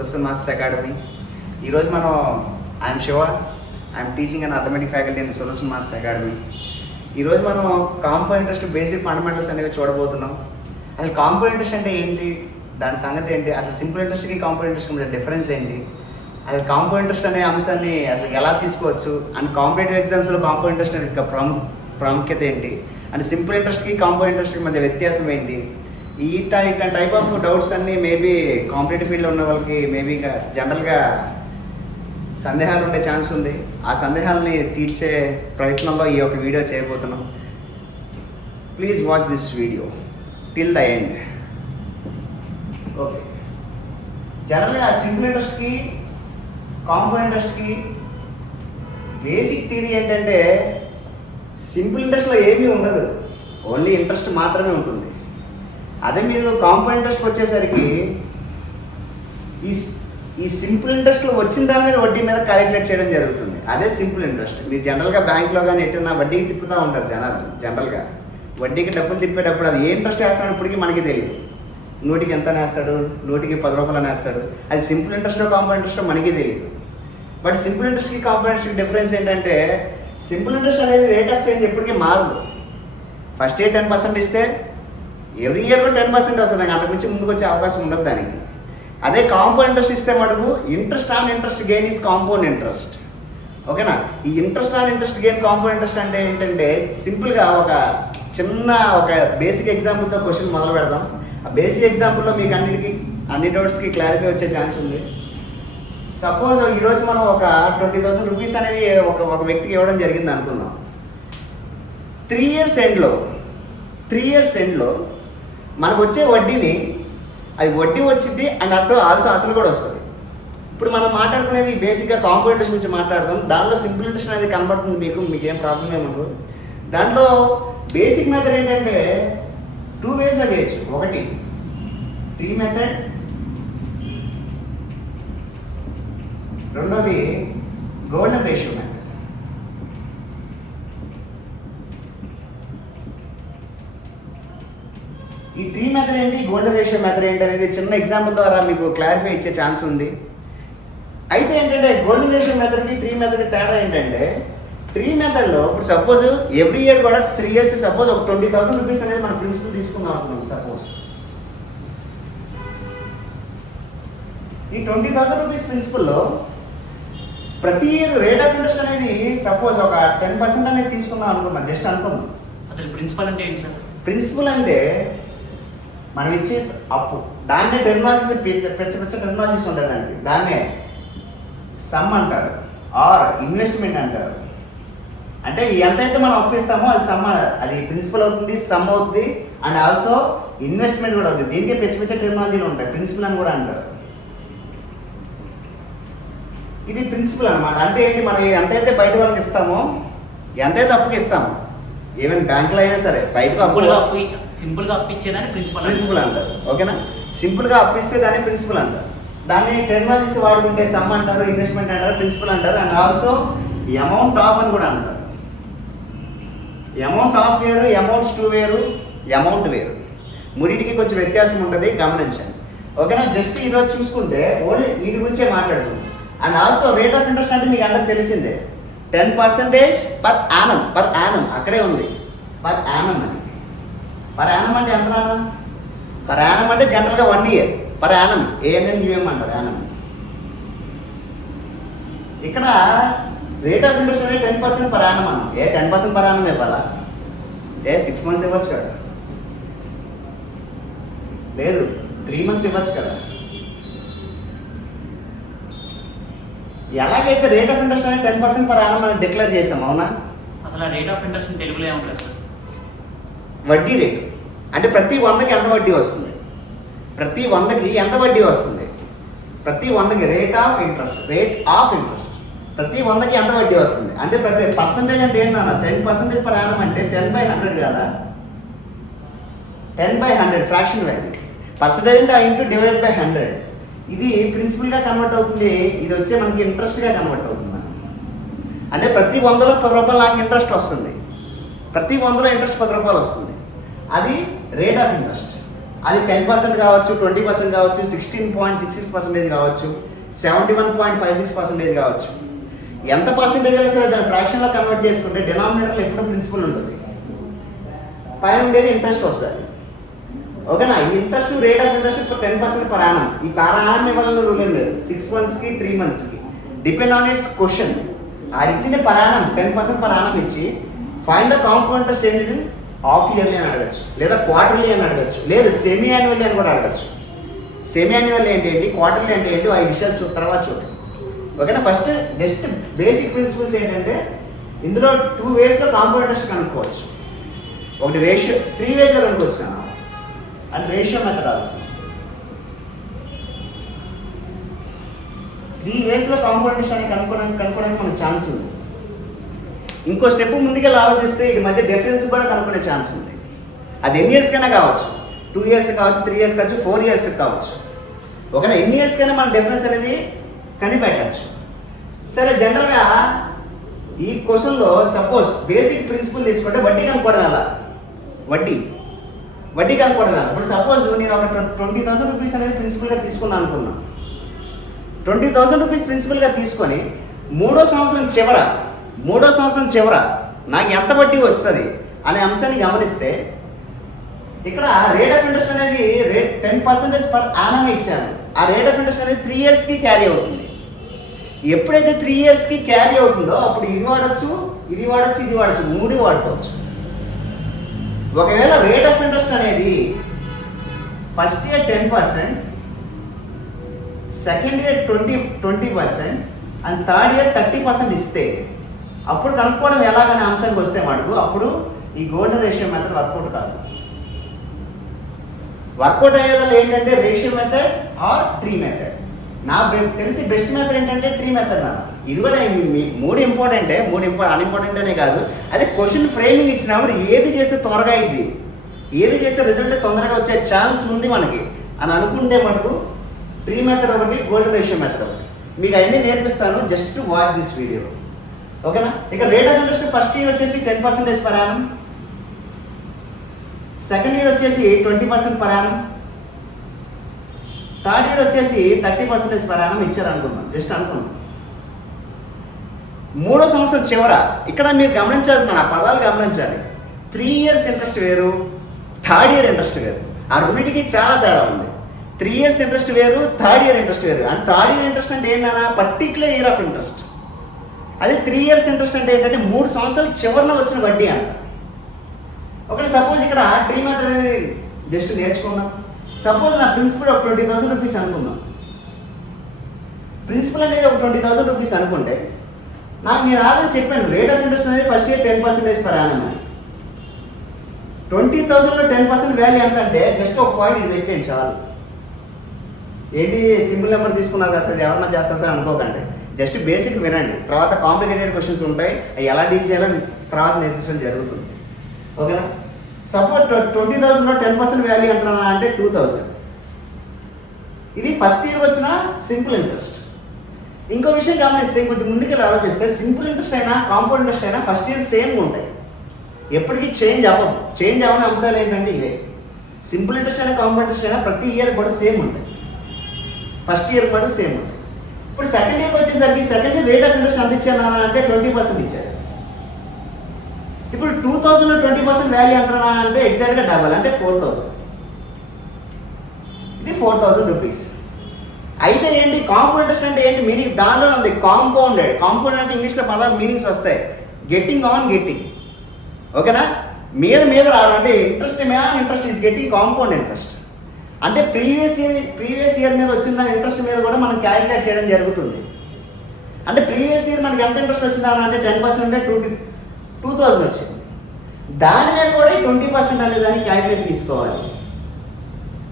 Sudarshan masters academy. ఈరోజు మనం I'm Shiva, I'm teaching and arithmetic faculty in Sudarshan masters academy. ఈరోజు మనం కాంపౌండ్ ఇంట్రెస్ట్ బేసిక్ ఫండమెంటల్స్ అనేవి చూడబోతున్నాం. అసలు కాంపౌండ్ ఇంట్రెస్ట్ అంటే ఏంటి, దాని సంగతి ఏంటి, అసలు సింపుల్ ఇంట్రెస్ట్కి కాంపౌండ్ ఇంట్రెస్ట్ మధ్య డిఫరెన్స్ ఏంటి, అసలు కాంపౌండ్ ఇంట్రెస్ట్ అనే అంశాన్ని అసలు ఎలా తీసుకోవచ్చు, అండ్ కాంపిటేటివ్ ఎగ్జామ్స్లో కాంపౌండ్ ఇంట్రెస్ట్ యొక్క ప్రాముఖ్యత ఏంటి, అండ్ సింపుల్ ఇంట్రెస్ట్కి కాంపౌండ్ ఇంట్రెస్ట్కి మధ్య వ్యత్యాసం ఏంటి, ఇట్లాంటి టైప్ ఆఫ్ డౌట్స్ అన్నీ మేబీ కాంపిటేటివ్ ఫీల్డ్లో ఉన్న వాళ్ళకి మేబీ జనరల్గా సందేహాలు ఉండే ఛాన్స్ ఉంది. ఆ సందేహాలని తీర్చే ప్రయత్నంలో ఈ యొక్క వీడియో చేయబోతున్నాం. Please watch this video till the end. Okay, జనరల్గా సింపుల్ ఇంట్రెస్ట్కి కాంపౌండ్ ఇంట్రెస్ట్కి బేసిక్ థియరీ ఏంటంటే సింపుల్ ఇంట్రెస్ట్లో ఏమీ ఉండదు, ఓన్లీ ఇంట్రెస్ట్ మాత్రమే ఉంటుంది. అదే మీరు కాంపౌండ్ ఇంట్రెస్ట్కి వచ్చేసరికి ఈ సింపుల్ ఇంట్రెస్ట్లో వచ్చిన దాని మీద వడ్డీ మీద క్యాలిక్యులేట్ చేయడం జరుగుతుంది. అదే సింపుల్ ఇంట్రెస్ట్. మీరు జనరల్గా బ్యాంక్లో కానీ ఎట్టున్నా వడ్డీకి తిప్పుతూ ఉంటారు జనాలు. జనరల్గా వడ్డీకి డబ్బులు తిప్పేటప్పుడు అది ఏ ఇంట్రెస్ట్ వేస్తాడు ఇప్పటికీ మనకి తెలియదు. నూటికి ఎంత వేస్తాడు, నూటికి 10 రూపాయలు వేస్తాడు. అది సింపుల్ ఇంట్రెస్టో కాంపౌండ్ ఇంట్రెస్టో మనకి తెలియదు. బట్ సింపుల్ ఇంట్రెస్ట్కి కాంపౌండ్ ఇంట్రెస్ట్కి డిఫరెన్స్ ఏంటంటే సింపుల్ ఇంట్రెస్ట్ అనేది రేట్ ఆఫ్ చేంజ్ ఎప్పటికీ మారదు. ఫస్ట్ ఇయర్ 10% ఇస్తే ఎవ్రీ ఇయర్ కూడా 10% వస్తుంది, అంతకుమించి ముందుకు వచ్చే అవకాశం ఉండదు దానికి. అదే కాంపౌండ్ ఇంట్రెస్ట్ ఇస్తే మటుకు interest on interest gain is compound interest. ఓకేనా? ఈ interest on interest gain compound interest అంటే ఏంటంటే సింపుల్గా ఒక బేసిక్ ఎగ్జాంపుల్తో క్వశ్చన్ మొదలు పెడదాం. ఆ బేసిక్ ఎగ్జాంపుల్లో మీకు అన్ని డౌట్స్కి క్లారిఫై వచ్చే ఛాన్స్ ఉంది. సపోజ్ ఈరోజు మనం ఒక 20,000 రూపీస్ అనేవి ఒక వ్యక్తికి ఇవ్వడం జరిగింది అనుకుందాం. 3 ఇయర్స్ ఎండ్లో మనకు వచ్చే వడ్డీని, అది వడ్డీ వచ్చింది అండ్ అసలు కూడా వస్తుంది. ఇప్పుడు మనం మాట్లాడుకునేది బేసిక్గా కాంపౌండ్ ఇంట్రెస్ట్ గురించి మాట్లాడదాం. దానిలో సింపుల్ ఇంట్రెస్ట్ అనేది కనబడుతుంది మీకేం ప్రాబ్లం ఏమఉండదు. దాంట్లో బేసిక్ మెథడ్ ఏంటంటే 2 వేస్లో చేయొచ్చు. ఒకటి ట్రీ మెథడ్, రెండోది గోల్డెన్ రేషియో మెథడ్. ఈ ట్రీ మెథడ్ ఏంటి, గోల్డెన్ రేషియో మెథడ్ ఏంటి అనేది చిన్న ఎగ్జాంపుల్ ద్వారా మీకు క్లారిఫై ఇచ్చే ఛాన్స్ ఉంది. అయితే ఏంటంటే గోల్డెన్ రేషియో మెథడ్కి ట్రీ మెథడ్కి తేడా ఏంటంటే ట్రీ మెథడ్లో ఇప్పుడు సపోజ్ ఎవ్రీ ఇయర్ కూడా 3 ఇయర్స్ సపోజ్ ఒక 20,000 రూపీస్ అనేది మన ప్రిన్సిపల్ తీసుకుందాం అనుకున్నాం. సపోజ్ ఈ 20,000 రూపీస్ ప్రిన్సిపల్లో ప్రతి ఇయర్ రేట్ ఆఫ్ ఇంట్రెస్ట్ అనేది సపోజ్ ఒక 10% అనేది తీసుకుందాం అనుకుందాం. జస్ట్ అనుకుందాం. అసలు ప్రిన్సిపల్ అంటే ఏంటి సార్? ప్రిన్సిపల్ అంటే మనం ఇచ్చే అప్పు, దాన్నే టెర్మినాలజీస్ పెద్ద టెర్మినాలజీస్ ఉంటాయి దానికి. దాన్నే సమ్ అంటారు ఆర్ ఇన్వెస్ట్మెంట్ అంటారు. అంటే ఎంతైతే మనం అప్పు ఇస్తామో అది సమ్, అది ప్రిన్సిపల్ అవుతుంది, సమ్ అవుతుంది, అండ్ ఆల్సో ఇన్వెస్ట్మెంట్ కూడా అవుతుంది. దీనికే పెద్ద టెర్మినాలజీలు ఉంటాయి, ప్రిన్సిపల్ అని కూడా అంటారు. ఇది ప్రిన్సిపల్ అనమాట. అంటే ఏంటి, మనం ఎంతైతే బయట వాళ్ళకి ఇస్తామో, ఎంతైతే అప్పుకి ఇస్తామో, ఈవెన్ బ్యాంకులో అయినా సరే సింపుల్గా అప్పిచ్చేదాన్ని ప్రిన్సిపల్ అంటారు. ఓకేనా? సింపుల్గా అప్పిస్తే దాన్ని ప్రిన్సిపల్ అంటారు. దాన్ని టెర్మినాలజీస్ వాడుకుంటే సమ్ అంటారు, ఇన్వెస్ట్మెంట్ అంటారు, ప్రిన్సిపల్ అంటారు, అండ్ ఆల్సో అమౌంట్ ఆఫ్ అని కూడా అంటారు. అమౌంట్ ఆఫ్ వేరు, అమౌంట్స్ టు వేరు, అమౌంట్ వేరు. మూడింటికి కొంచెం వ్యత్యాసం ఉంటుంది, గమనించండి. ఓకేనా? జస్ట్ ఈరోజు చూసుకుంటే ఓన్లీ వీటి గురించే మాట్లాడుతుంది. And also rate of interest అంటే మీకు అందరికి తెలిసిందే, 10% పర్ యానం అక్కడే ఉంది. పర్ యానం అని, పర్ యానం అంటే ఎంత నాన్న? పర్ యానం అంటే జనరల్గా 1 ఇయర్ పర్ యానం, ANM అంటారు యానం. ఇక్కడ రేట్ ఆఫ్ ఇంట్రెస్ట్ అనేది 10% పర్ యానం అన్నాం. 10% పర్ యానం ఇవ్వాలా? 6 మంత్స్ ఇవ్వచ్చు కదా, లేదు 3 మంత్స్ ఇవ్వచ్చు కదా. ఎలాగైతే రేట్ ఆఫ్ ఇంట్రెస్ట్ అనేది 10% పర్ యానం అని డిక్లేర్ చేసాం, అవునా? అసలు రేట్ ఆఫ్ ఇంట్రెస్ట్ తెలుగులో ఏమంటారు సార్? వడ్డీ రేటు. అంటే ప్రతి 100కి ఎంత వడ్డీ వస్తుంది, ప్రతి 100కి ఎంత వడ్డీ వస్తుంది, ప్రతి 100కి రేట్ ఆఫ్ ఇంట్రెస్ట్ ప్రతి 100కి ఎంత వడ్డీ వస్తుంది. అంటే ప్రతి పర్సంటేజ్ అంటే ఏంటన్నా, 10% పర్ యానం అంటే 10/100 కదా. 10/100 ఫ్రాక్షన్ వాల్యూ. పర్సంటేజ్ అంటే ఇంటూ డివైడ్ బై 100. ఇది ప్రిన్సిపల్గా కన్వర్ట్ అవుతుంది, ఇది వచ్చే మనకి ఇంట్రెస్ట్గా కన్వర్ట్ అవుతుంది. అంటే ప్రతి 100లో 10 రూపాయలు నాకు ఇంట్రెస్ట్ వస్తుంది, ప్రతి 100లో ఇంట్రెస్ట్ 10 రూపాయలు వస్తుంది. అది రేట్ ఆఫ్ ఇంట్రెస్ట్. అది 10% కావచ్చు, 20% కావచ్చు, 16.66% కావచ్చు, 71.56% కావచ్చు. ఎంత పర్సెంటేజ్ అయినా సరే దాని ఫ్రాక్షన్లో కన్వర్ట్ చేసుకుంటే డినామినేటర్లో ఎప్పుడూ ప్రిన్సిపల్ ఉంటుంది, పైన ఉండేది ఇంట్రెస్ట్ వస్తుంది. ఓకేనా? ఈ ఇంట్రెస్ట్ రేట్ ఆఫ్ ఇంట్రెస్ట్ ఇప్పుడు 10% పర్ యానం. ఈ పర్ యానం ఇవ్వాలని రూల్ ఏం లేదు. 6 monthsకి 3 monthsకి డిపెండ్ ఆన్ ఇట్స్ క్వశ్చన్. ఆడిచ్చిన పర్ యానం 10% పర్ యానం ఇచ్చి ఫైండ్ ద కాంపౌండ్ ఇంట్రెస్ట్ ఏంటి, హాఫ్ ఇయర్లీ అని అడగచ్చు, లేదా క్వార్టర్లీ అని అడగచ్చు, లేదా సెమీ యాన్యువల్లీ అని కూడా అడగచ్చు. సెమీ యాన్యువల్లీ అంటే ఏంటి, క్వార్టర్లీ అంటే ఏంటి, ఆ విషయాలు తర్వాత చూడండి. ఓకేనా? ఫస్ట్ జస్ట్ బేసిక్ ప్రిన్సిపల్స్ ఏంటంటే ఇందులో 2 waysలో కాంపౌండ్ ఇంట్రెస్ట్ కనుక్కోవచ్చు. ఒకటి రేషియో, 3 waysలో కనుక్కోవచ్చు అన్న, అండ్ రేషియో మెథడ్ ఆల్సో. 3 waysలో కాంపౌండ్ ఇంట్రెస్ట్ అని కనుక్కోవడానికి మనకు ఛాన్స్ ఉంది. ఇంకో స్టెప్ ముందుకెళ్ళి ఆలోచిస్తే వీటి మధ్య డిఫరెన్స్ కూడా కనుక్కునే ఛాన్స్ ఉంది. అది ఎన్ని ఇయర్స్ కైనా కావచ్చు, 2 years కావచ్చు, 3 years కావచ్చు, 4 years కావచ్చు. ఒకవేళ ఎన్ని ఇయర్స్ కైనా మన డిఫరెన్స్ అనేది కనిపెట్టచ్చు. సరే, జనరల్గా ఈ క్వశ్చన్లో సపోజ్ బేసిక్ ప్రిన్సిపల్ తీసుకుంటే వడ్డీ కనుక్కోవడం ఎలా, వడ్డీ కనుక్కోవడం ఎలా. ఇప్పుడు సపోజ్ నేను ఒక 20,000 రూపీస్ అనేది ప్రిన్సిపల్గా తీసుకున్నాను అనుకున్నా. 20,000 రూపీస్ ప్రిన్సిపల్గా తీసుకొని మూడో సంవత్సరం చివర నాకు ఎంత వడ్డీ వస్తుంది అనే అంశాన్ని గమనిస్తే ఇక్కడ రేట్ ఆఫ్ ఇంట్రెస్ట్ అనేది 10% పర్ యానం ఇచ్చాను. ఆ రేట్ ఆఫ్ ఇంట్రెస్ట్ అనేది 3 yearsకి క్యారీ అవుతుంది. ఎప్పుడైతే 3 yearsకి క్యారీ అవుతుందో అప్పుడు ఇది వాడచ్చు, ఇది వాడచ్చు, 3 వాడుకోవచ్చు. ఒకవేళ రేట్ ఆఫ్ ఇంట్రెస్ట్ అనేది first year 10%, second year 20% and third year 30% ఇస్తే అప్పుడు కనుక్కోవడం ఎలాగనే అంశానికి వస్తే మటుకు అప్పుడు ఈ గోల్డెన్ రేషియో మెథడ్ వర్కౌట్ కాదు. వర్కౌట్ అయ్యేదాన్ని ఏంటంటే ratio method or tree method. తెలిసి బెస్ట్ మెథడ్ ఏంటంటే ట్రీ మెథడ్ అన్న. ఇది కూడా 3 ఇంపార్టెంటే, 3 అన్ఇంపార్టెంట్ అనే కాదు. అదే క్వశ్చన్ ఫ్రేమింగ్ ఇచ్చినప్పుడు ఏది చేస్తే త్వరగా అయింది, ఏది చేస్తే రిజల్ట్ తొందరగా వచ్చే ఛాన్స్ ఉంది మనకి అని అనుకుంటే మటుకు ట్రీ మెథడ్ ఒకటి, గోల్డెన్ రేషియో మెథడ్ ఒకటి. మీకు అవన్నీ నేర్పిస్తాను, జస్ట్ వాచ్ దిస్ వీడియో. ఓకేనా? ఇక rate of interest first year వచ్చేసి 10% పర్ యానం, సెకండ్ ఇయర్ వచ్చేసి 20% పర్ యానం, థర్డ్ ఇయర్ వచ్చేసి 30% పర్ యానం ఇచ్చారు అనుకున్నాం, జస్ట్ అనుకున్నాం. మూడో సంవత్సరం చివర ఇక్కడ మీరు గమనించాల్సిన ఆ పదాలు గమనించాలి. 3 years ఇంట్రెస్ట్ వేరు, థర్డ్ ఇయర్ ఇంట్రెస్ట్ వేరు. ఆ రెండింటికి చాలా తేడా ఉంది. 3 years ఇంట్రెస్ట్ వేరు, థర్డ్ ఇయర్ ఇంట్రెస్ట్ వేరు. అండ్ థర్డ్ ఇయర్ ఇంట్రెస్ట్ అంటే ఏంటన్నా పర్టికులర్ ఇయర్ ఆఫ్ ఇంట్రెస్ట్. అదే 3 years ఇంట్రెస్ట్ అంటే ఏంటంటే 3 సంవత్సరాల చివరిలో వచ్చిన వడ్డీ అంట. ఒకటి సపోజ్ ఇక్కడ ట్రీ మెథడ్ అనేది జస్ట్ నేర్చుకున్నాం. సపోజ్ నా ప్రిన్సిపల్ ఒక 20,000 రూపీస్ అనుకుందాం. ప్రిన్సిపల్ అనేది ఒక 20,000 రూపీస్ అనుకుంటే నాకు నేను ఆల్రెడీ చెప్పాను రేట్ ఆఫ్ ఇంట్రెస్ట్ అనేది ఫస్ట్ ఇయర్ 10% పర్ యానం అని. 20,000లో 10% వాల్యూ ఎంత అంటే జస్ట్ ఒక పాయింట్ ఇది పెట్టేయండి చాలు. ఏంటి సింపుల్ నెంబర్ తీసుకున్నారు కదా సార్, ఎవరన్నా చేస్తారు సార్ అనుకోకండి. జస్ట్ బేసిక్ వినండి, తర్వాత కాంప్లికేటెడ్ క్వశ్చన్స్ ఉంటాయి, అవి ఎలా డీల్ చేయాలో తర్వాత నేర్పించడం జరుగుతుంది. ఓకేనా? సపోజ్ 20,000లో 10% వాల్యూ ఎంత అంటే 2,000. ఇది ఫస్ట్ ఇయర్ వచ్చిన సింపుల్ ఇంట్రెస్ట్. ఇంకో విషయం గమనిస్తే కొంచెం ముందుకెళ్ళి ఆలోచిస్తే సింపుల్ ఇంట్రెస్ట్ అయినా కాంపౌండ్ ఇంట్రెస్ట్ అయినా ఫస్ట్ ఇయర్ సేమ్గా ఉంటాయి, ఎప్పటికీ చేంజ్ అవ్వని అంశాలు ఏంటంటే ఇవే. సింపుల్ ఇంట్రెస్ట్ అయినా కాంపౌండ్ ఇంట్రెస్ట్ అయినా ప్రతి ఇయర్ కూడా సేమ్ ఉంటాయి, ఫస్ట్ ఇయర్ కూడా సేమ్ ఉంటాయి. ఇప్పుడు సెకండ్ ఇయర్కి వచ్చేసరికి second year rate of interest ఎంత ఇచ్చాను అంటే 20% ఇచ్చారు. ఇప్పుడు 2,000లో 20% వాల్యూ ఎంత అంటే ఎగ్జాక్ట్గా డబల్ అంటే 4,000. ఇది 4,000 రూపీస్. అయితే ఏంటి కాంపౌండ్ ఇంట్రెస్ట్ అంటే ఏంటి మీనింగ్ దాంట్లో ఉంది, కాంపౌండ్ అంటే ఇంగ్లీష్లో పదాలు మీనింగ్స్ వస్తాయి. Getting on getting. ఓకేనా? మీద రావడం అంటే interest is getting compound interest. అంటే ప్రీవియస్ ఇయర్ మీద వచ్చిన ఇంట్రెస్ట్ మీద కూడా మనం క్యాలిక్యులేట్ చేయడం జరుగుతుంది. అంటే ప్రీవియస్ ఇయర్ మనకి ఎంత ఇంట్రెస్ట్ వచ్చిందా అంటే 10% అంటే 2,000 వచ్చింది. దాని మీద కూడా 20% అనే దాన్ని క్యాలిక్యులేట్ తీసుకోవాలి.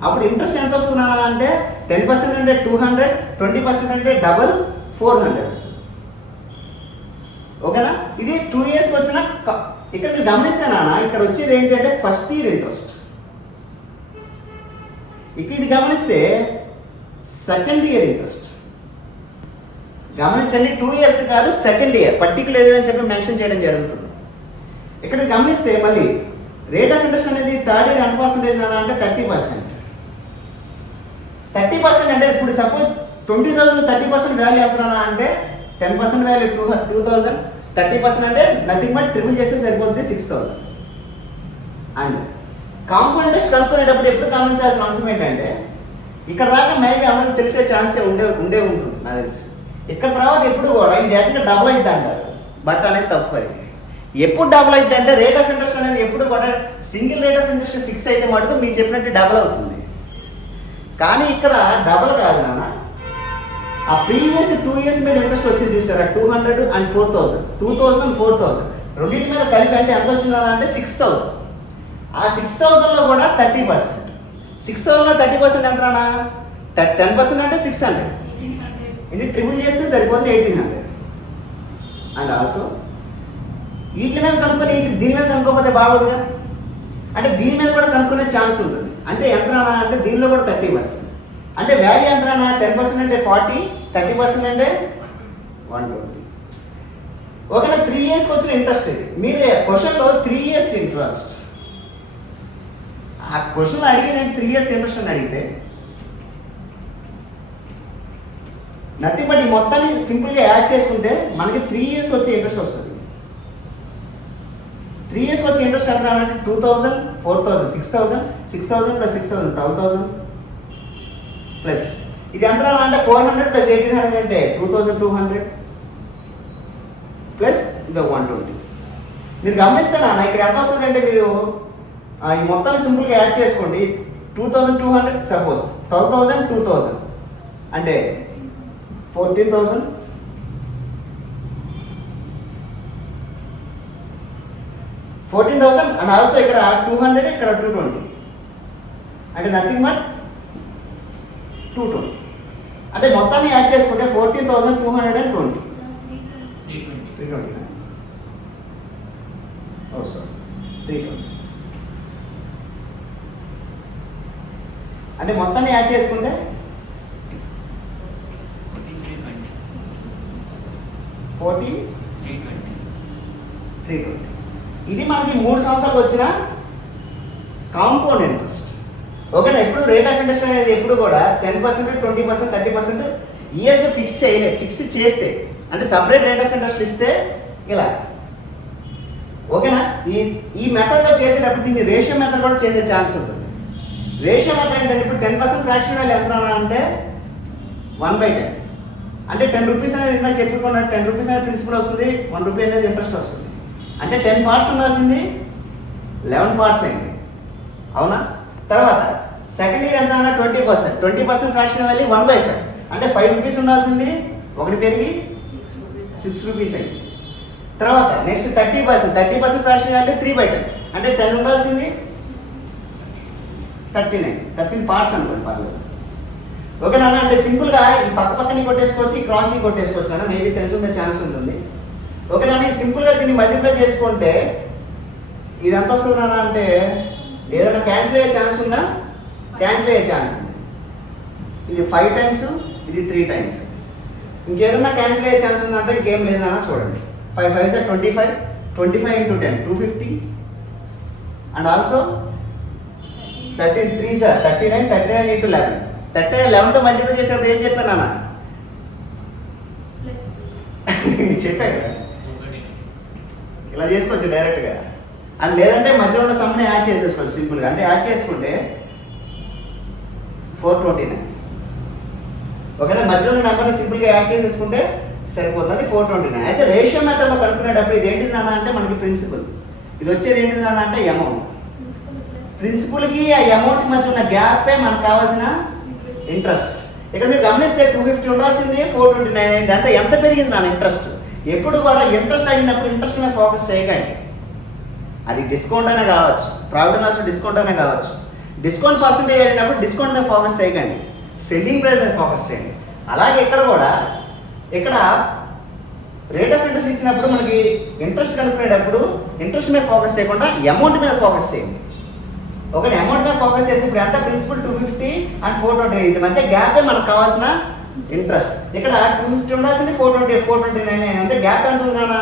అప్పుడు ఇంట్రెస్ట్ ఎంత వస్తున్నా అంటే 10% అంటే 200, 20% అంటే డబల్ 400. ఓకేనా? ఇది 2 years వచ్చిన ఇక్కడ మీరు గమనిస్తే నాన్న ఇక్కడ వచ్చేది ఏంటంటే ఫస్ట్ ఇయర్ ఇంట్రెస్ట్. ఇది గమనిస్తే సెకండ్ ఇయర్ ఇంట్రెస్ట్. గమనించండి 2 years కాదు సెకండ్ ఇయర్ పర్టికులర్ అని చెప్పి మెన్షన్ చేయడం జరుగుతుంది. ఇక్కడ గమనిస్తే మళ్ళీ రేట్ ఆఫ్ ఇంట్రెస్ట్ అనేది థర్డ్ ఇయర్ ఎంత పర్సెంటేజ్ అంటే 30%. 30% అంటే ఇప్పుడు సపోజ్ 20,000 30% వాల్యూ ఎంతనా అంటే 10% వాల్యూ 2,000, 30% అంటే నథింగ్ బట్ ట్రిపుల్ చేస్తే సరిపోతుంది 6,000. అండ్ కాంపౌండ్ ఇంట్రెస్ట్ కనుక్కునేటప్పుడు ఎప్పుడు గమనించాల్సిన అవసరం ఏంటంటే ఇక్కడ దాకా మేబీ అందరికి తెలిసే ఛాన్సే ఉండే ఉంటుంది నాకు తెలిసి. ఇక్కడ తర్వాత ఎప్పుడు కూడా ఇది ఏకంగా డబుల్ అవుతుంది అంటారు, బట్ అనేది తప్పు. అది ఎప్పుడు డబుల్ అవుతుంది అంటే రేట్ ఆఫ్ ఇంట్రెస్ట్ అనేది ఎప్పుడు కూడా single rate of interest fix అయితే మటుకు మీరు చెప్పినట్టు డబుల్ అవుతుంది. కానీ ఇక్కడ డబుల్ కాదు నాన్న, ఆ ప్రీవియస్ 2 years మీద ఇంట్రెస్ట్ వచ్చింది చూసారా, 200 and 4,000, 2,000 4,000 రెండింటి మీద కలిపి అంటే ఎంత వచ్చిందా అంటే 6,000. ఆ 6,000లో కూడా 30%, 6,000లో 30% ఎంతనా 10% అంటే 600, ఇది ట్రిపుల్ చేస్తే సరిపోతుంది 1,800. అండ్ ఆల్సో వీటి మీద కనుక్కొని దీని మీద కనుక్కోకపోతే బాగోదుగా, అంటే దీని మీద కూడా కనుక్కునే ఛాన్స్ ఉంటుంది. అంటే ఎంతనా అంటే దీనిలో కూడా 30%, అంటే వాల్యూ ఎంతనా 10% అంటే 40, 30% అంటే 120. ఓకేనా, 3 years వచ్చిన ఇంట్రెస్ట్ ఇది. మీరే క్వశ్చన్లో 3 years ఇంట్రెస్ట్, ఆ క్వశ్చన్ అడిగిన 3 years ఇంట్రెస్ట్ అని అడిగితే నథింగ్ బట్ ఈ మొత్తాన్ని సింపుల్గా యాడ్ చేసుకుంటే మనకి 3 years వచ్చే ఇంట్రెస్ట్ వస్తుంది. 3 years వచ్చే ఇంట్రెస్ట్ ఎంత అంటే 2,000, 4,000, 6,000, 6,000 plus 6,000 12,000 ప్లస్ ఇది ఎంత అంటే 400 plus 1,800 అంటే 2,200 ప్లస్ ఇది 120. మీరు గమనిస్తారా ఇక్కడ ఎంత వస్తుంది అంటే మీరు ఈ మొత్తాన్ని సింపుల్గా యాడ్ చేసుకోండి. 2,200 సపోజ్ 12,000 2,000 అంటే 14,000 అండ్ ఆల్సో ఇక్కడ 200 ఇక్కడ 220 అంటే నథింగ్ బట్ 220. అంటే మొత్తాన్ని యాడ్ చేసుకుంటే 14,220. 320 ఓ సారీ 320 అంటే మొత్తాన్ని యాడ్ చేసుకుంటే 14,320. ఇది మనకి 3 సంవత్సరాలు వచ్చిన కాంపౌండ్ ఇంట్రెస్ట్. ఓకేనా, ఇప్పుడు రేట్ ఆఫ్ ఇంట్రెస్ట్ అనేది ఎప్పుడు కూడా 10%, 20%, 30% ఇయర్గా ఫిక్స్ చేయలేదు. ఫిక్స్ చేస్తే అంటే సపరేట్ రేట్ ఆఫ్ ఇంట్రెస్ట్ ఇస్తే ఇలా. ఓకేనా, ఈ మెథడ్లో చేసేటప్పుడు దీన్ని రేషియో మెథడ్ కూడా చేసే ఛాన్స్ ఉంటుంది. రేషియో మెథడ్ ఏంటంటే ఇప్పుడు 10% ఫ్రాక్షన్ వాల్యూ ఎంత అంటే 1/10 అంటే 10 rupees అనేది ఇంత చెప్పుకున్నా 10 rupees అనేది ప్రిన్సిపల్ వస్తుంది, 1 rupee అనేది ఇంట్రెస్ట్ వస్తుంది. అంటే 10 parts ఉండాల్సింది 11 parts అయింది, అవునా. తర్వాత సెకండ్ ఇయర్ ఎంత అన్నా 20% ఫ్రాక్షన్ వాల్యూ 1/5 అంటే 5 rupees ఉండాల్సింది 1 పెరిగి 6 rupees అయింది. తర్వాత నెక్స్ట్ 30% ఫ్రాక్షన్ వాల్యూ 3/10 అంటే 10 ఉండాల్సింది 13 parts అనుకోండి పర్లేదు. ఓకేనా, అంటే సింపుల్గా ఈ పక్కని కొట్టేసుకోవచ్చు, ఈ క్రాసింగ్ కొట్టేసుకోవచ్చు అన్న, మేబీ తెలుసుకునే ఛాన్స్ ఉంటుంది. ఓకేనా, సింపుల్గా దీన్ని మల్టిప్లై చేసుకుంటే ఇది ఎంత వస్తుంది అన్న అంటే ఏదైనా క్యాన్సిల్ అయ్యే ఛాన్స్ ఉందా, క్యాన్సిల్ అయ్యే ఛాన్స్ ఉంది. ఇది 5 times, ఇది 3 times. ఇంకేదన్నా క్యాన్సిల్ అయ్యే ఛాన్స్ ఉందంటే ఇంకేం లేదన్నా చూడండి. 5 5s are 25, 25 into 10 250 and also 13 3s are 39, 39 into 11 11తో మల్టిప్లై చేసేటప్పుడు ఏం చెప్పాను అన్న చెప్పాను కదా, ఇలా చేసుకోవచ్చు డైరెక్ట్గా. అండ్ లేదంటే మధ్యలో ఉన్న సమ్ని యాడ్ చేసేసుకోవచ్చు సింపుల్గా. అంటే యాడ్ చేసుకుంటే 429. ఓకేనా, మధ్యలో ఉన్న నెంబర్ని సింపుల్గా యాడ్ చేసేసుకుంటే సరిపోతుంది, 429. అయితే రేషియో మెథడ్లో కనుక్కునేటప్పుడు ఇది ఏంటి నాన్న అంటే మనకి ప్రిన్సిపల్, ఇది వచ్చేది ఏంటి నాన్న అంటే అమౌంట్. ప్రిన్సిపల్కి ఆ అమౌంట్కి మధ్య ఉన్న గ్యాపే మనకు కావాల్సిన ఇంట్రెస్ట్. ఇక్కడ మీరు గమనిస్తే 250 ఉండాల్సింది 429 అయింది. అంటే ఎంత పెరిగింది నా ఇంట్రెస్ట్. ఎప్పుడు కూడా ఇంట్రెస్ట్ అయినప్పుడు ఇంట్రెస్ట్ మీద ఫోకస్ చేయకండి. అది డిస్కౌంట్ అయినా కావచ్చు, ప్రాఫిట్ లాస్ డిస్కౌంట్ అయినా కావచ్చు. డిస్కౌంట్ పర్సెంటేజ్ అయినప్పుడు డిస్కౌంట్ మీద ఫోకస్ చేయకండి, సెల్లింగ్ ప్రైస్ మీద ఫోకస్ చేయండి. అలాగే ఇక్కడ కూడా ఇక్కడ రేట్ ఆఫ్ ఇంట్రెస్ట్ ఇచ్చినప్పుడు మనకి ఇంట్రెస్ట్ కనుక్కునేటప్పుడు ఇంట్రెస్ట్ మీద ఫోకస్ చేయకుండా అమౌంట్ మీద ఫోకస్ చేయండి. ఒక అమౌంట్ మీద ఫోకస్ చేసి ఇప్పుడు ఎంత ప్రిన్సిపల్ 250 and 428 మధ్య గ్యాపే మనకు కావాల్సిన ఇంట్రెస్ట్. ఇక్కడ 250 ఉండాల్సింది 429 అంటే గ్యాప్ ఎంత ఉంది నాన్న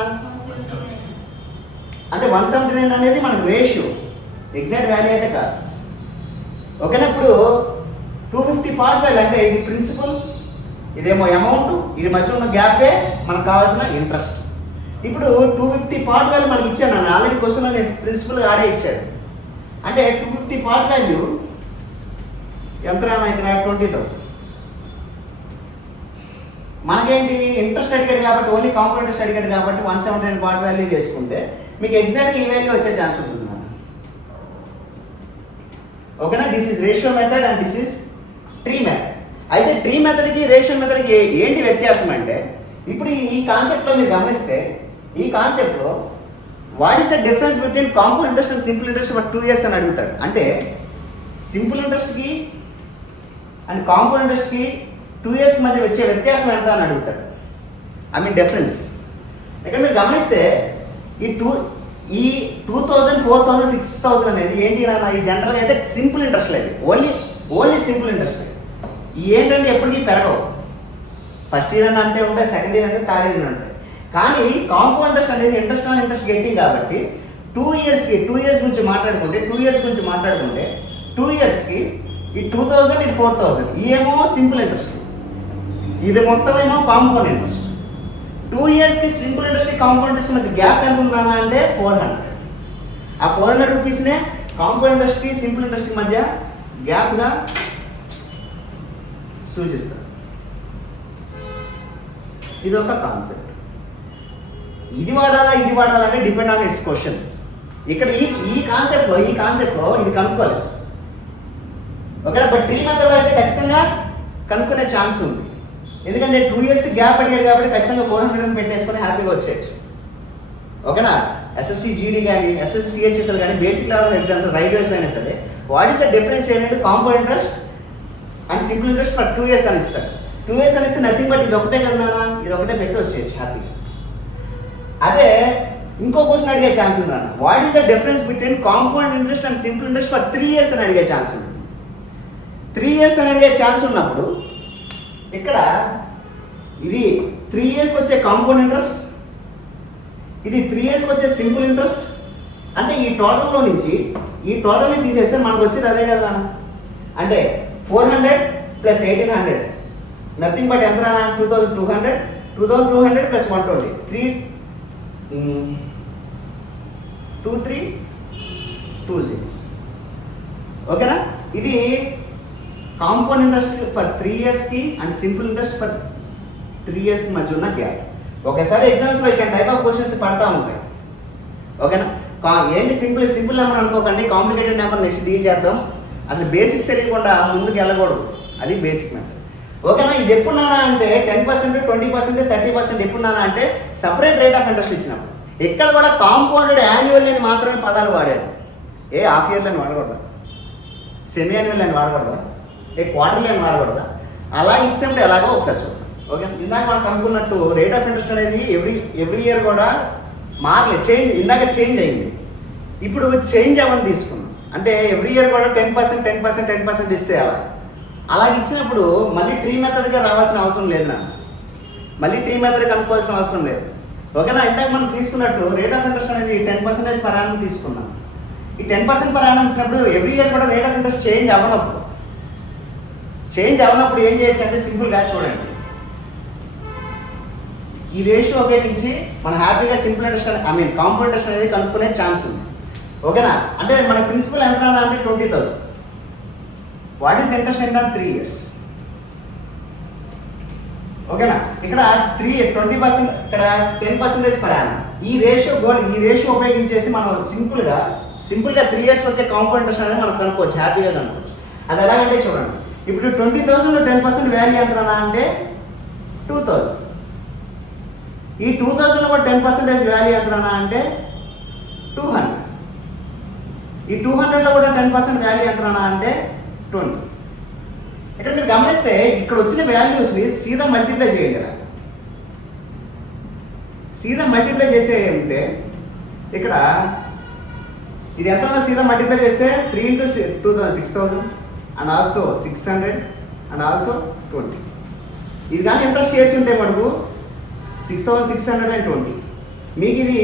అంటే 179 అనేది మనకు రేషియో, ఎగ్జాక్ట్ వాల్యూ అయితే కాదు. ఓకేనా, ఇప్పుడు 250 పార్ట్ వాల్యూ అంటే ఇది ప్రిన్సిపల్, ఇదేమో అమౌంట్, ఇది మధ్య ఉన్న గ్యాపే మనకు కావాల్సిన ఇంట్రెస్ట్. ఇప్పుడు 250 పార్ట్ వాల్యూ మనకి ఇచ్చాను, నన్ను ఆల్రెడీ క్వశ్చన్ నేను ప్రిన్సిపల్ ఆడే ఇచ్చాడు. అంటే 250 పార్ట్ వాల్యూ ఎంత రానా ఇక్కడ 20,000. మనకేంటి ఇంట్రెస్ట్ అడిగాడు కాబట్టి, ఓన్లీ కాంపౌండ్ ఇంట్రెస్ట్ అడిగాడు కాబట్టి 179 పార్ట్ వాల్యూ చేసుకుంటే మీకు ఎగ్జాక్ట్ ఈ వాల్యూ వచ్చే ఛాన్స్ ఉంటుంది మనం. ఓకేనా? This is ratio method and this is tree method. అయితే ట్రీ మెథడ్కి రేషియో మెథడ్కి ఏంటి వ్యత్యాసం అంటే, ఇప్పుడు ఈ కాన్సెప్ట్లో మీరు గమనిస్తే, ఈ కాన్సెప్ట్లో what is the difference between compound interest and simple interest for 2 years అని అడుగుతాడు. అంటే సింపుల్ ఇంట్రెస్ట్కి అండ్ కాంపౌండ్ ఇంట్రెస్ట్కి 2 years మధ్య వచ్చే వ్యత్యాసం ఎంత అని అడుగుతాడు. I mean difference. ఇక్కడ మీరు గమనిస్తే ఈ 2000, 4000, 6000 అనేది ఏంటి అన్న, ఈ జనరల్గా అయితే సింపుల్ ఇంట్రెస్ట్ లేదు, ఓన్లీ సింపుల్ ఇంట్రెస్ట్ లేదు. ఏంటంటే ఎప్పటికీ పెరగవు. ఫస్ట్ ఇయర్ అని అంతే ఉంటాయి, సెకండ్ ఇయర్ అంటే థర్డ్ ఇయర్ ఉంటాయి. కానీ కాంపౌండ్ ఇంట్రెస్ట్ అనేది ఇంట్రెస్ట్ ఆన్ ఇంట్రెస్ట్ గెట్టింగ్ కాబట్టి 2 years గురించి మాట్లాడుకుంటే 2 yearsకి ఈ 2000, ఇది 4000, ఇదేమో సింపుల్ ఇంట్రెస్ట్, ఇది మొత్తం ఏమో కాంపౌండ్ ఇంట్రెస్ట్. 2 yearsకి సింపుల్ ఇంట్రెస్ట్ కాంపౌండ్ ఇంట్రెస్ట్ మధ్య గ్యాప్ ఎంత ఉందా అంటే 400. ఆ 400 రూపీస్నే కాంపౌండ్ ఇంట్రెస్ట్కి సింపుల్ ఇంట్రెస్ట్కి మధ్య గ్యాప్గా సూచిస్తారు. ఇది ఒక కాన్సెప్ట్. ఇది వాడాలా అంటే డిపెండ్ ఆన్ ఇట్స్ క్వశ్చన్. ఇక్కడ ఈ కాన్సెప్ట్లో ఇది కనుక్కోలేదు. ఓకేనా? బట్ ట్రీ మెథడ్లో అయితే ఖచ్చితంగా కనుక్కునే ఛాన్స్ ఉంది. ఎందుకంటే 2 years గ్యాప్ అడిగాడు కాబట్టి ఖచ్చితంగా 400 పెట్టేసుకొని హ్యాపీగా వచ్చేయచ్చు. ఓకేనా? ఎస్ఎస్సి జీడీ కానీ, ఎస్ఎస్సి సిహెచ్ఎస్ఎల్ కానీ, బేసిక్ లెవెల్ ఎగ్జామ్స్ రైల్వేస్ అయినా సరే వాట్ ఈస్ ద డిఫరెన్స్ ఏంటంటే compound interest and simple interest for 2 years అని ఇస్తారు. 2 years అని ఇస్తే నథింగ్ బట్ ఇది ఒకటే కదా, ఇది ఒకటే పెట్టి వచ్చేయచ్చు హ్యాపీగా. అదే ఇంకో క్వశ్చన్ అడిగే ఛాన్స్ ఉంది అన్న, what is the difference between compound interest and simple interest for 3 years అని అడిగే ఛాన్స్ ఉంది. 3 years అని అడిగే ఛాన్స్ ఉన్నప్పుడు ఇక్కడ ఇది 3 years వచ్చే కాంపౌండ్ ఇంట్రెస్ట్, ఇది 3 years వచ్చే సింపుల్ ఇంట్రెస్ట్. అంటే ఈ టోటల్లో నుంచి ఈ టోటల్ని తీసేస్తే మనకు వచ్చేది అదే కదా. అంటే 400 + 1800 నథింగ్ బట్ ఎంత రానా 2200 + 120 2320. ఓకేనా? ఇది కాంపౌండ్ ఇంట్రెస్ట్ ఫర్ 3 yearsకి and simple interest for 3 years మధ్య ఉన్న గ్యాప్. ఒకసారి ఎగ్జామ్స్లో ఇక్కడ టైప్ ఆఫ్ క్వశ్చన్స్ పడతా ఉంటాయి. ఓకేనా? ఏంటి సింపుల్ నెంబర్ అనుకోకండి, కాంప్లికేటెడ్ నెంబర్ నెక్స్ట్ డీల్ చేద్దాం. అసలు బేసిక్స్ తెలియకుండా ముందుకు వెళ్ళకూడదు, అది బేసిక్ మెథడ్. ఓకేనా? ఇది ఎప్పుడున్నానా అంటే 10%, 20%, 30% ఎప్పుడున్నానా అంటే సపరేట్ రేట్ ఆఫ్ ఇంట్రెస్ట్ ఇచ్చినప్పుడు. ఇక్కడ కూడా కాంపౌండెడ్ యాన్యువల్ అని మాత్రమే పదాలు వాడాడు. హాఫ్ ఇయర్లీ అని వాడకూడదా, సెమీ యాన్యువల్ అని వాడకూడదా, క్వార్టర్లీ అని వాడకూడదా, అలా ఇచ్చినప్పుడు ఎలాగో ఒకసారి చూద్దాం. ఓకే? ఇందాక మనం కనుక్కున్నట్టు రేట్ ఆఫ్ ఇంట్రెస్ట్ అనేది ఎవ్రీ ఇయర్ కూడా మారలేదు, ఇందాక చేంజ్ అయింది, ఇప్పుడు చేంజ్ అవ్వని తీసుకున్నాం. అంటే ఎవ్రీ ఇయర్ కూడా 10% ఇస్తే అలా ఇచ్చినప్పుడు మళ్ళీ ట్రీ మెథడ్గా రావాల్సిన అవసరం లేదు నాన్న, మళ్ళీ ట్రీ మెథడ్ కనుక్కోవాల్సిన అవసరం లేదు. ఓకేనా? ఇందాక మనం తీసుకున్నట్టు రేట్ ఆఫ్ ఇంట్రెస్ట్ అనేది 10% పర్ యానం తీసుకున్నాం. ఈ 10% పర్ యానం ఇచ్చినప్పుడు ఎవ్రీ ఇయర్ కూడా రేట్ ఆఫ్ ఇంట్రెస్ట్ చేంజ్ అవ్వనప్పుడు ఏం చేయొచ్చు అంటే సింపుల్గా చూడండి, ఈ రేషియో ఉపయోగించి మనం హ్యాపీగా సింపుల్ ఇంట్రెస్ట్ కాంపౌండ్ ఇంట్రెస్ట్ అనేది కనుక్కునే ఛాన్స్ ఉంది. ఓకేనా? అంటే మన ప్రిన్సిపల్ ఎంత అంటే 20,000. What is interest rate on 3 years? ఓకేనా? ఇక్కడ 20%, ఇక్కడ 10% పర్ యానం. ఈ రేషియో ఉపయోగించేసి మనం సింపుల్గా 3 years వచ్చే కాంపౌండ్ ఇంట్రెస్ట్ అనేది మనం కనుక్కోవచ్చు, హ్యాపీగా కనుక్కోవచ్చు. అది ఎలాగంటే చూడండి, ఇప్పుడు 20,000లో 10% వాల్యూ ఎంత అంటే 2,000. ఈ 2,000లో కూడా 10% వాల్యూ ఎంత అంటే 200. ఈ 200లో కూడా 10% వాల్యూ ఎంత అంటే 20. ఇక్కడ మీరు గమనిస్తే ఇక్కడ వచ్చిన వాల్యూస్ని సీదా మల్టిప్లై చేయండి కదా. సీదా మల్టిప్లై చేసే అంటే ఇక్కడ ఇది ఎంత సీదా మల్టిప్లై చేస్తే 3 × 2,000 6,000 అండ్ ఆల్సో 600 అండ్ ఆల్సో 20. ఇది కానీ ఇంట్రెస్ట్ చేసి ఉంటే మనకు 6,620. మీకు ఇది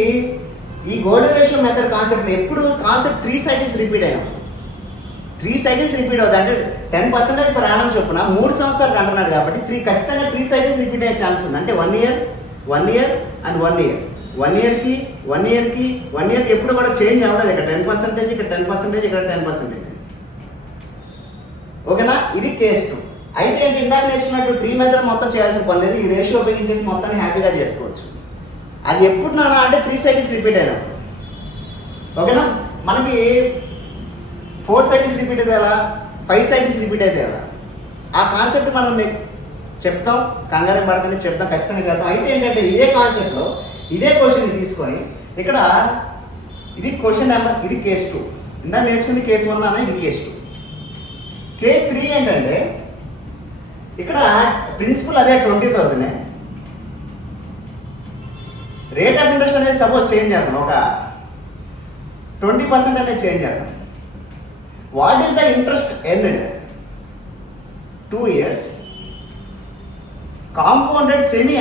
ఈ గోల్డెన్ రేషియో మెథడ్ కాన్సెప్ట్ ఎప్పుడు కాన్సెప్ట్ 3 cycles రిపీట్ అయినప్పుడు 3 cycles రిపీట్ అవుతుంది. అంటే 10% per annum చొప్పున 3 సంవత్సరాలు అంటున్నాడు కాబట్టి ఖచ్చితంగా 3 సైకిల్స్ రిపీట్ అయ్యే ఛాన్స్ ఉంది. అంటే 1 year అండ్ 1 year. 1 yearకి ఎప్పుడు కూడా చేంజ్ అవ్వలేదు. ఇక్కడ 10%, ఇక్కడ 10%, ఇక్కడ 10%. ఓకేనా? ఇది కేస్ 2. అయితే ఏంటి, ఇందాక నేర్చుకున్నట్టు ట్రీ మెథడ్ మొత్తం చేయాల్సిన పని లేదు. ఈ రేషియో ఉపయోగించేసి మొత్తాన్ని హ్యాపీగా చేసుకోవచ్చు. అది ఎప్పుడు నానా అంటే 3 సైకిల్స్ రిపీట్ అయినప్పుడు. ఓకేనా? మనకి 4 సైకిల్స్ రిపీట్ అయితే ఎలా, 5 సైకిల్స్ రిపీట్ అయితే ఎలా, ఆ కాన్సెప్ట్ మనం చెప్తాం. కంగారు పడకుండా చెప్తాం, ఖచ్చితంగా చెప్తాం. అయితే ఏంటంటే ఇదే కాన్సెప్ట్లో ఇదే క్వశ్చన్ తీసుకొని ఇక్కడ ఇది క్వశ్చన్ నెంబర్, ఇది కేస్ 2. ఇందాక నేర్చుకుంది కేస్ 1 అన్న, ఇది కేస్ 2. కేస్ 3 ఏంటంటే ఇక్కడ ప్రిన్సిపల్ అదే 20,000. రేట్ ఆఫ్ ఇంట్రెస్ట్ అనేది సపోజ్ చేంజ్ చేద్దాం, ఒక 20% అనేది చేంజ్ చేద్దాం. What is the interest earned 2 years compounded semi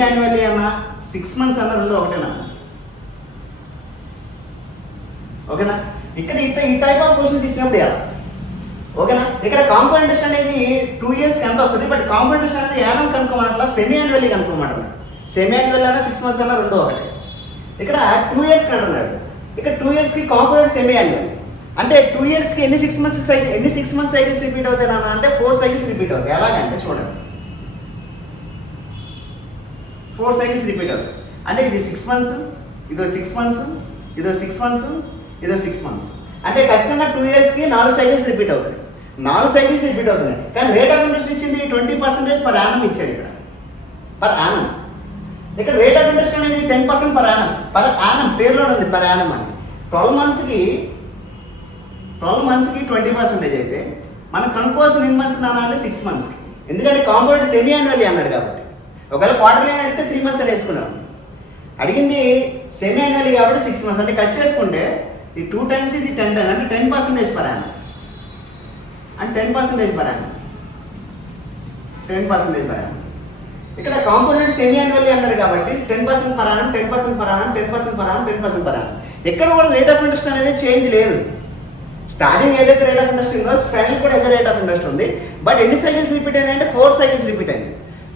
annually అన్నా 6 months అన్న రెండు ఒకటేనా? ఓకేనా? ఇక్కడ ఈ టైప్ ఆఫ్ క్వశ్చన్స్ ఇచ్చినప్పుడు ఎలా? ఓకేనా? ఇక్కడ కాంపౌండ్ ఇంట్రెస్ట్ అనేది 2 yearsకి ఎంత వస్తుంది, బట్ కాంపౌండ్ ఇంట్రెస్ట్ అనేది యానం కనుక్కోమంటలా, సెమీ యాన్యువల్లీ కనుక్కోమంటున్నాడు. సెమీ యాన్యువల్ అన్నా 6 months అన్నా రెండు ఒకటే. ఇక్కడ 2 years అంటున్నాడు. ఇక్కడ 2 yearsకి కాంపౌండ్ సెమీ యాన్యువల్లీ అంటే 2 yearsకి ఎన్ని 6 months సైకిల్స్ రిపీట్ అవుతాయి నాన్న అంటే 4 సైకిల్స్ రిపీట్ అవుతాయి. ఎలాగంటే చూడండి, 4 సైకిల్స్ రిపీట్ అవుతాయి. అంటే ఇది 6 months, ఇదో 6 months, ఇదో 6 months, ఇదో 6 months. అంటే ఖచ్చితంగా 2 yearsకి 4 సైకిల్స్ రిపీట్ అవుతాయి. 4 సైకిల్స్ రిపీట్ అవుతున్నాయి. కానీ రేట్ ఆఫ్ ఇంట్రెస్ట్ ఇచ్చింది 20% పర్ యానం ఇచ్చాడు. ఇక్కడ పర్ యానం, ఇక్కడ రేట్ ఆఫ్ ఇంట్రెస్ట్ అనేది 10% పర్ యానం పేరులో ఉంది, పర్ యానం అని. 12 monthsకి 20% అయితే మనం కనుక్కోవాల్సిన ఎన్ని మంత్స్ నానా అంటే 6 monthsకి. ఎందుకంటే కాంపౌండ్ సెమీ యాన్యువల్లీ అన్నాడు కాబట్టి. ఒకవేళ క్వార్టర్లీ అని అడిగితే 3 months అని వేసుకున్నాం. అడిగింది సెమీ యాన్యువల్లీ కాబట్టి 6 months. అంటే కట్ చేసుకుంటే ఈ 2 times ఇది 10 times అంటే 10% పర్ యానం. అంటే 10% పర్ యానం, 10% పర్ యానం. ఇక్కడ కాంపోనెంట్ సెమీ యాన్యువల్లీ అన్నాడు కాబట్టి 10% per annum, 10% per annum, 10% per annum, 10% per Yanam. ఎక్కడ కూడా రేట్ ఆఫ్ ఇంట్రెస్ట్ అనేది చేంజ్ లేదు. స్టార్టింగ్ ఏదైతే రేట్ ఆఫ్ ఇంట్రెస్ట్ ఉందో ఫైనల్ కూడా ఏదో రేట్ ఆఫ్ ఇంట్రెస్ట్ ఉంది. బట్ ఎన్ని సైకిల్స్ రిపీట్ అయినాయి అంటే 4 సైకిల్స్ రిపీట్ అయింది.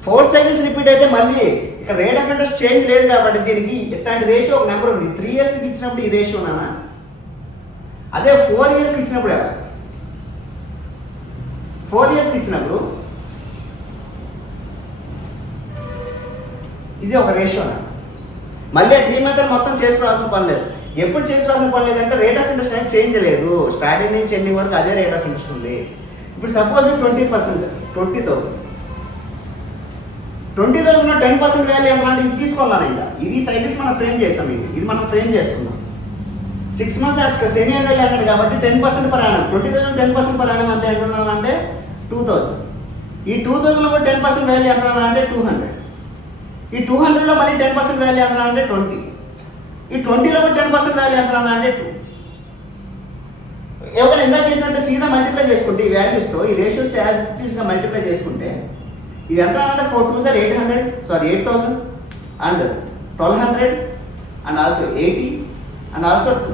4 సైకిల్స్ రిపీట్ అయితే మళ్ళీ ఇక్కడ రేట్ ఆఫ్ ఇంట్రెస్ట్ చేంజ్ లేదు కాబట్టి దీనికి ఇట్లాంటి రేషియో ఒక నెంబర్ ఉంది. 3 yearsకి ఇచ్చినప్పుడు ఈ రేషియో నానా, అదే 4 yearsకి ఇచ్చినప్పుడు ఎలా? 4 yearsకి ఇచ్చినప్పుడు ఇది ఒక రేషియో. మళ్ళీ 3 మెథడ్ మొత్తం చేసుకోవాల్సిన పని లేదు. ఎప్పుడు చేసుకోవాల్సిన పని లేదంటే రేట్ ఆఫ్ ఇంట్రెస్ట్ అనేది చేంజ్ లేదు. స్టార్టింగ్ నుంచి ఎండింగ్ వరకు అదే రేట్ ఆఫ్ ఇంట్రెస్ట్ ఉంది. ఇప్పుడు సపోజ్ 20%, 20,000 10% వాల్యూ ఎంత అంటే ఇది తీసుకోవాలి. ఇంకా ఇది సైకిల్స్ మనం ఫ్రేమ్ చేసాం. ఇది మనం ఫ్రేమ్ చేసుకున్నాం. 6 months సెమీ యాన్యువల్లీ అన్నాడు కాబట్టి 10% పర్ యానం. 20,000 10% పర్ యానం అంతే అంటున్నాను అంటే 2,000. ఈ 2,000లో కూడా 10% వాల్యూ అంటున్నాను అంటే 200. ఈ 200లో మళ్ళీ 10% వాల్యూ అంటున్నాను అంటే 20. ఈ 20లో కూడా 10% వాల్యూ అంటున్నాను అంటే 2. ఎవరైనా ఎంత చేసినట్టే సీదా మల్టిప్లై చేసుకుంటే ఈ వాల్యూస్తో ఈ రేషియోస్ యాజ్ ఇట్ ఈస్గా మల్టిప్లై చేసుకుంటే ఇది ఎంత అంటే 4 2s are 8,000 and 1,200 and also 80 and also 2.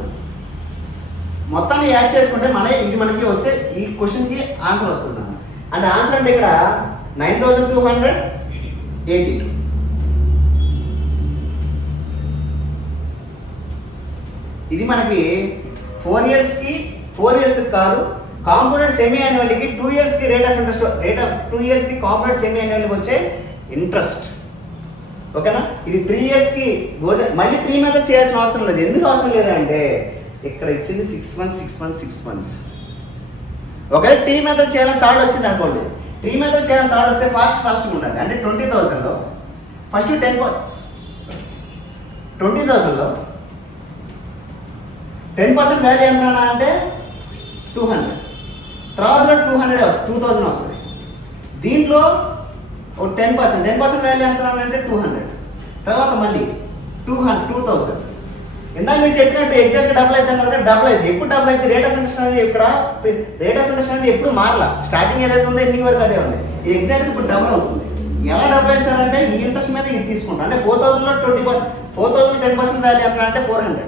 మొత్తాన్ని యాడ్ చేసుకుంటే ఇది మనకి వచ్చే ఈ క్వశ్చన్కి ఆన్సర్ వస్తుంది. అంటే ఆన్సర్ అంటే ఇక్కడ 9,282. ఇది మనకి 4 yearsకి కాదు, కాంపౌండెడ్ సెమీ యాన్యువల్కి 2 yearsకి రేట్ ఆఫ్ 2 yearsకి కాంపౌండెడ్ సెమీ యాన్యువల్కి వచ్చే ఇంట్రెస్ట్. ఓకేనా? ఇది 3 yearsకి మళ్ళీ 3 మెథడ్ చేయాల్సిన అవసరం లేదు. ఎందుకు అవసరం లేదంటే ఇక్కడ ఇచ్చింది 6 months. ఒకవేళ 3 మెథడ్ చేయాలని థర్డ్ వచ్చింది అనుకోండి. 3 మెథడ్ చేయాలని థర్డ్ వస్తే ఫాస్ట్ ఉండాలి. అంటే 20,000లో ఫస్ట్ 20,000లో 10% వాల్యూ ఎంత అంటే 200. తర్వాత 200 వస్తుంది, 2,000 వస్తుంది. దీంట్లో ఒక 10% వాల్యూ ఎంత అంటే 200. తర్వాత మళ్ళీ 2,000. ఇందాక మీరు చెప్పినట్టు ఎగ్జాక్ట్గా డబుల్ అయితే కదా, డబుల్ అయితే ఎప్పుడు డబుల్ అయితే రేట్ ఆఫ్ ఇంట్రెస్ట్ అనేది ఇక్కడ రేట్ ఆఫ్ ఇంట్రెస్ట్ అనేది ఎప్పుడు మారలా. స్టార్టింగ్ ఏదైతే ఉందో ఎండింగ్ వరకు అదే ఉంది. ఈ ఎగ్జాక్ట్ ఇప్పుడు డబుల్ అవుతుంది. ఎలా డబుల్ అవుతారంటే ఈ ఇంట్రెస్ట్ మీద ఇది తీసుకుంటాం. అంటే 4,000లో 10% వాల్యూ ఎంత అంటే 400.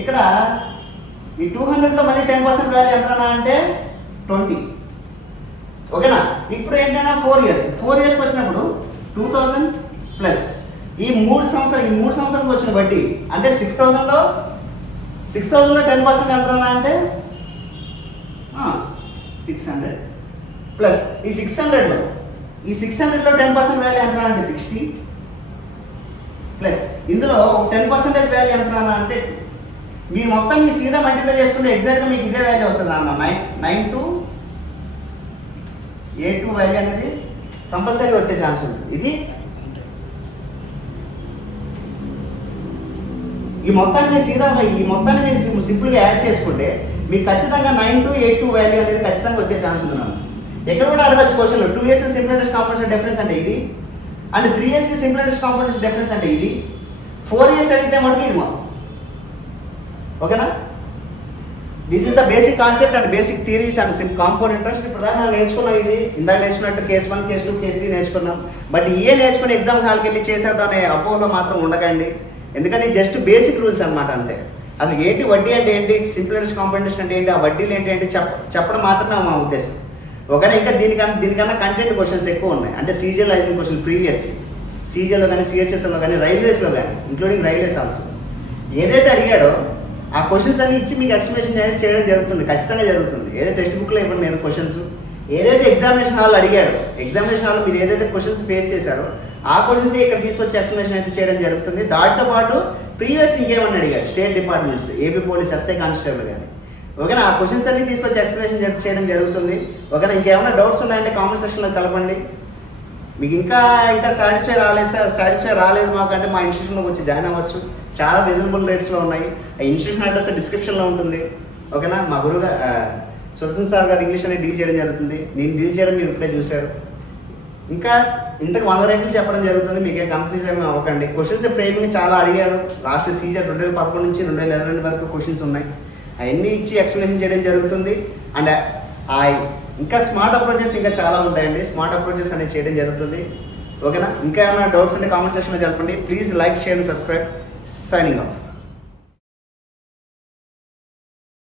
ఇక్కడ ఈ 200లో మళ్ళీ 10% వాల్యూ ఎంత అంటే 20. ఓకేనా? ఇప్పుడు ఏంటన్నా 4 ఇయర్స్ వచ్చినప్పుడు 2000 ప్లస్ ఈ 3 సంవత్సరాలకు వచ్చిన వడ్డీ అంటే 6000లో 10% ఎంత అంటే 600 ప్లస్ ఈ 600లో 10% వాల్యూ ఎంత అంటే 60 ప్లస్ ఇందులో 10% వాల్యూ ఎంత అంటే మీ మొత్తం ఈ సీదా మల్టిప్లై చేసుకుంటే ఎగ్జాక్ట్గా మీకు ఇదే వాల్యూ వస్తుంది అన్న 9282 వాల్యూ అనేది కంపల్సరీ వచ్చే ఛాన్స్ ఉంది. ఇది ఈ మొత్తాన్ని సింపుల్గా యాడ్ చేసుకుంటే మీకు ఖచ్చితంగా 9282 వాల్యూ అనేది ఖచ్చితంగా వచ్చే ఛాన్స్ ఉంది అన్న. ఎక్కడ కూడా అడగచ్చు question 2 years simple interest compound difference అంటే ఇది and 3 years simple interest compound difference అంటే ఇది 4 years అడిగితే మటుకు ఇది మొత్తం. ఓకేనా? This is the basic concept and basic theories and compound interest. ఇప్పుడు దాకా మనం నేర్చుకున్నాం ఇది ఇందాక నేర్చుకున్నట్టు కేస్ 1 కేస్ 2 కేస్ 3 నేర్చుకున్నాం. బట్ నేర్చుకుని ఎగ్జామ్ హాల్కి వెళ్ళి చేసేద్దాం అనే అపోలో మాత్రం ఉండకండి. ఎందుకంటే జస్ట్ బేసిక్ రూల్స్ అనమాట అంతే. అది ఏంటి వడ్డీ అంటే ఏంటి, సింపుల్ ఇంట్రెస్ట్ కాంపౌండ్ ఇంట్రెస్ట్ అంటే ఏంటి, ఆ వడ్డీలు ఏంటి చెప్పడం మాత్రమే మా ఉద్దేశం. ఓకేనా? ఇంకా దీనికన్నా కంటెంట్ క్వశ్చన్స్ ఎక్కువ ఉన్నాయి. అంటే సీజీఎల్ 5 క్వశ్చన్ ప్రీవియస్ సీజీఎల్లో కానీ సిహెచ్ఎస్లో కానీ రైల్వేస్లో కానీ ఇంక్లూడింగ్ రైల్వేస్ ఆల్సో ఏదైతే అడిగాడో ఆ క్వశ్చన్స్ అన్ని ఇచ్చి మీకు ఎక్స్ప్లెనేషన్ అనేది చేయడం జరుగుతుంది, ఖచ్చితంగా జరుగుతుంది. ఏదైతే టెక్స్ట్ బుక్లో ఇవ్వండి నేను క్వశ్చన్స్ ఏదైతే ఎగ్జామినేషన్ హాల్ అడిగాడో ఎగ్జామినేషన్ హాల్లో మీరు ఏదైతే క్వశ్చన్స్ ఫేస్ చేశారో ఆ క్వశ్చన్స్ ఇక్కడ తీసుకొచ్చి ఎక్స్ప్లెనేషన్ అయితే చేయడం జరుగుతుంది. దాంతో పాటు ప్రీవియస్ ఇంకేమని అడిగాడు state departments AP police SI constable కానీ. ఓకేనా? ఆ క్వశ్చన్స్ అన్ని తీసుకొచ్చి ఎక్స్ప్లెనేషన్ చేయడం జరుగుతుంది. ఓకేనా? ఇంకేమైనా డౌట్స్ ఉన్నాయంటే కామెంట్ సెక్షన్లో తెలపండి. మీకు ఇంకా సాటిస్ఫై రాలేదు మాకు అంటే మా ఇన్స్టిట్యూషన్లోకి వచ్చి జాయిన్ అవ్వచ్చు. చాలా రీజనబుల్ రేట్స్లో ఉన్నాయి. ఆ ఇన్స్టిట్యూషన్ అడ్రస్ డిస్క్రిప్షన్లో ఉంటుంది. ఓకేనా? మా గురువుగా సుదర్శన్ సార్ గారు ఇంగ్లీష్ అనేది డీల్ చేయడం జరుగుతుంది. నేను డీల్ చేయడం మీరు ఇప్పుడే చూశారు. ఇంకా ఇంతకు 100 రేట్లు చెప్పడం జరుగుతుంది. మీకు ఏం కన్ఫ్యూజ్ ఏమి అవ్వకండి. క్వశ్చన్స్ ఫ్రేమింగ్ చాలా అడిగారు. లాస్ట్ సీజన్ 2011 నుంచి 2022 వరకు క్వశ్చన్స్ ఉన్నాయి. అవన్నీ ఇచ్చి ఎక్స్ప్లెనేషన్ చేయడం జరుగుతుంది. అండ్ ఇంకా స్మార్ట్ అప్రోచెస్ ఇంకా చాలా ఉంటాయండి. స్మార్ట్ అప్రోచెస్ అనేది చేయడం జరుగుతుంది. ఓకేనా? ఇంకా ఏమైనా డౌట్స్ ఉంటే కామెంట్ సెక్షన్లో చెప్పండి. Please like, share and subscribe. Signing off.